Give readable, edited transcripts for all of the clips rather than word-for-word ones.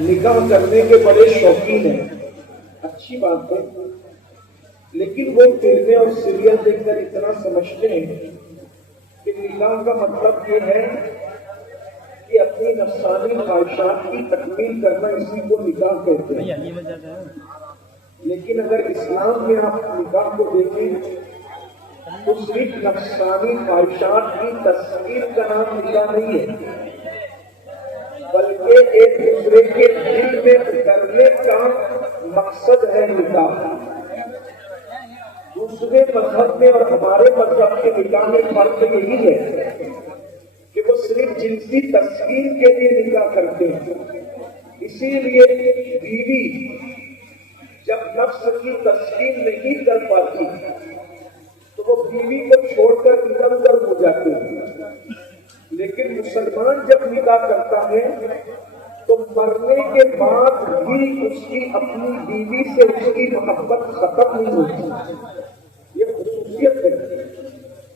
نکاح کرنے کے بڑے شوقین ہیں، اچھی بات ہے، لیکن وہ فلمیں اور سیریل دیکھ کر اتنا سمجھتے ہیں کہ نکاح کا مطلب یہ ہے کہ اپنی نفسانی خواہشات کی تکمیل کرنا، اسی کو نکاح کہتے ہیں۔ لیکن اگر اسلام میں آپ نکاح کو دیکھیں تو صرف نفسانی خواہشات کی تسکین کا نام نکاح نہیں ہے، بلکہ ایک دوسرے کے دل میں اترنے کا مقصد ہے نکاح۔ دوسرے مذہب میں اور ہمارے مذہب کے نکاح میں فرق یہی ہے کہ وہ صرف جنسی تسکین کے لیے نکاح کرتے ہیں۔ اسی لیے بیوی جب نفس کی تسکین نہیں کر پاتی تو وہ بیوی کو چھوڑ کر ادھر ادھر ہو جاتی ہے، لیکن مسلمان جب نکاح کرتا ہے تو مرنے کے بعد بھی اس کی اپنی بیوی سے اس کی محبت ختم نہیں ہوتی، یہ خصوصیت ہے۔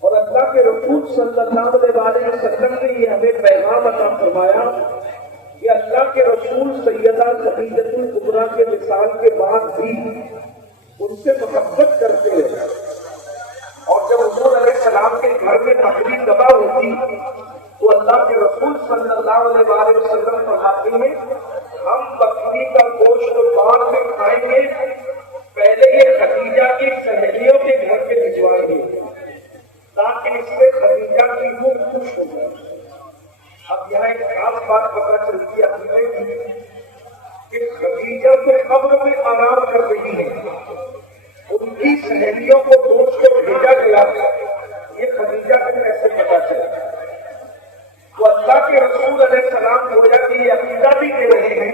اور اللہ کے رسول صلی اللہ علیہ وسلم نے یہ ہمیں پیغام عطا فرمایا کہ اللہ کے رسول سیدہ خدیجہ الکبریٰ کے وصال کے بعد بھی ان سے محبت کرتے ہیں، اور جب حضور علیہ السلام کے گھر میں بکری ذبح ہوتی تو اللہ کے رسول صلی اللہ علیہ وسلم فرماتے ہیں ہم بکری کا گوشت بعد میں کھائیں گے، پہلے یہ خدیجہ کی سہیلیوں کے گھر پہ بھجوائیں گے تاکہ اس سے خدیجہ کی روح خوش ہو جائے۔ اب یہاں ایک خاص بات پتہ چلتی ہے کہ خدیجہ کے قبر میں آرام کر رہی ہے، ان کی سہیلیوں کو گوشت کو بھیجا گیا، یہ خدیجہ کو کیسے پتا چلا؟ تو اللہ کے رسول علیہ السلام گویا کہ یہ عقیدہ بھی دے رہے ہیں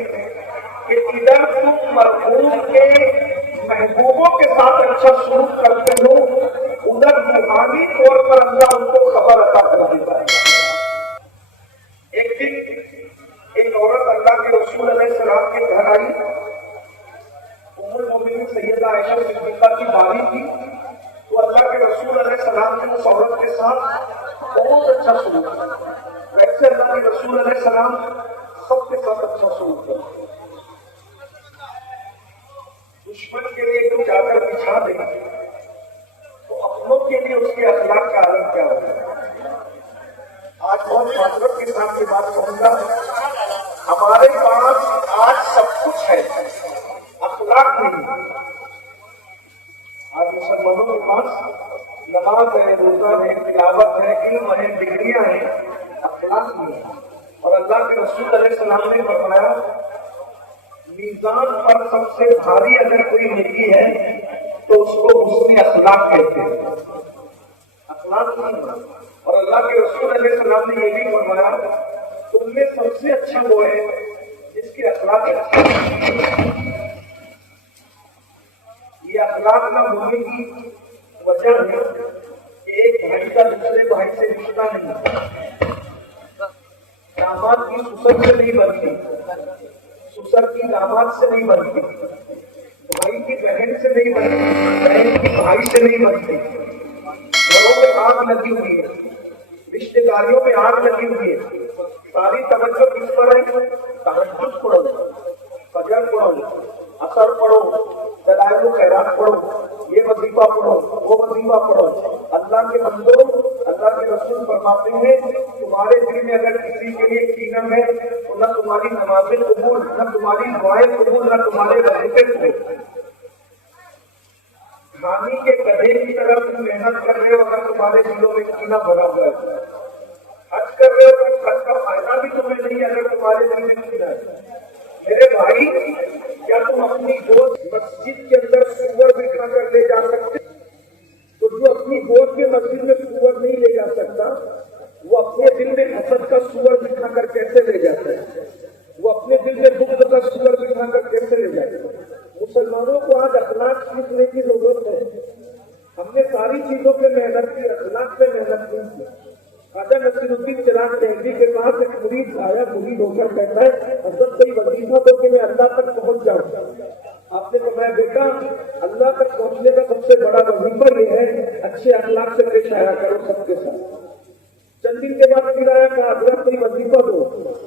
کہ ادھر تم مرحوم کے محبوبوں کے ساتھ اچھا سلوک کرتے ہو، ادھر روحانی طور پر اللہ ان کو خبر عطا کر دیتا ہے۔ ایک دن ایک عورت اللہ کے رسول علیہ السلام کے گھر آئی، ام المؤمنین سیدہ عائشہ صدیقہ کی باری تھی، تو اللہ کے رسول علیہ السلام نے اس عورت کے ساتھ بہت اچھا سلوک کیا۔ ویسے اللہ کے رسول علیہ السلام سب کے ساتھ اچھا سلوک کرتے، دشمن کے لیے جو چادر بچھا دے تو اپنوں کے لیے اس کے اخلاق کا عالم کیا ہوتا ہے۔ آج بہت معذرت کے ساتھ یہ بات کہوں گا، ہمارے پاس آج سب کچھ ہے، اخلاق نہیں۔ آج مسلمانوں کے پاس نماز ہے، روزہ ہے، تلاوت ہے، علم ہے، ڈگریاں ہیں، اخلاق نہیں ہے۔ اور اللہ کے رسول علیہ السلام نے فرمایا میزان پر سب سے بھاری اگر کوئی نیکی ہے تو اس کو حسن اخلاق کہتے ہیں، اخلاق نہیں ہے۔ اور اللہ کے رسول علیہ السلام نے یہ بھی فرمایا تم میں سب سے اچھا وہ ہے جس کی اخلاق اچھی ہے۔ یہ اخلاق نہ ہونے کی وجہ ہے کہ ایک بھائی کا دوسرے بھائی سے رشتہ نہیں ہوتا، داماد کی سسر سے نہیں بنتی، سسر کی داماد سے نہیں بنتی، بھائی کی بہن سے نہیں بنتی، بہن کی بھائی سے نہیں بنتی۔ گھروں میں آگ لگی ہوئی ہے، رشتے داریوں میں آگ لگی ہوئی ہے، ساری توجہ کس پر ہے؟ تہجد پڑھو، فجر پڑھو، اثر پڑھو، دلائل و خیرات پڑھو، یہ وظیفہ پڑھو، وہ وظیفہ پڑھو۔ اللہ کے بندو، اللہ کے رسول فرماتے ہیں تمہارے دل میں اگر کسی کے لیے کینہ ہے تو نہ تمہاری نمازیں قبول، نہ تمہاری دعائیں قبول، نہ تمہارے وظیفے قبول۔ کھانے کے گدھے کی طرف تم محنت کر رہے ہو اگر تمہارے دلوں میں کینہ بھرا ہوا ہے، حج کر رہے ہو تو حج کا فائدہ بھی تمہیں نہیں اگر تمہارے دل میں کینہ ہے۔ میرے بھائی، کیا تم اپنی گود مسجد کے اندر سور بٹھا کر لے جا سکتے؟ تو جو اپنی گود میں مسجد میں سور نہیں لے جا سکتا وہ اپنے دل میں حسد کا سور بٹھا کر کیسے لے جاتا ہے؟ وہ اپنے دل میں بغض کا سور بٹھا کر کیسے لے جاتا ہے؟ مسلمانوں کو آج اخلاق سیکھنے کی ضرورت ہے۔ ہم نے ساری چیزوں پہ محنت کی، اخلاق پہ محنت نہیں کی۔ خواجہ نصیر الدین چراغ دہلوی کے پاس ایک مرید آیا، مرید ہو کر کہتا ہے حضرت کوئی وظیفہ دو کہ میں اللہ تک پہنچ جاؤں۔ آپ نے فرمایا بیٹا اللہ تک پہنچنے کا سب سے بڑا وظیفہ یہ ہے اچھے اخلاق سے پیش آیا کرو سب کے ساتھ۔ چند دن کے بعد پھر آیا کہا حضرت کوئی وظیفہ دو،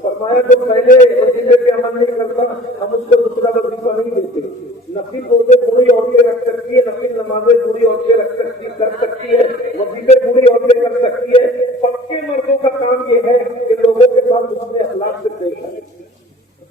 فرمایا جو پہلے وظیفے پہ عمل نہیں کرتا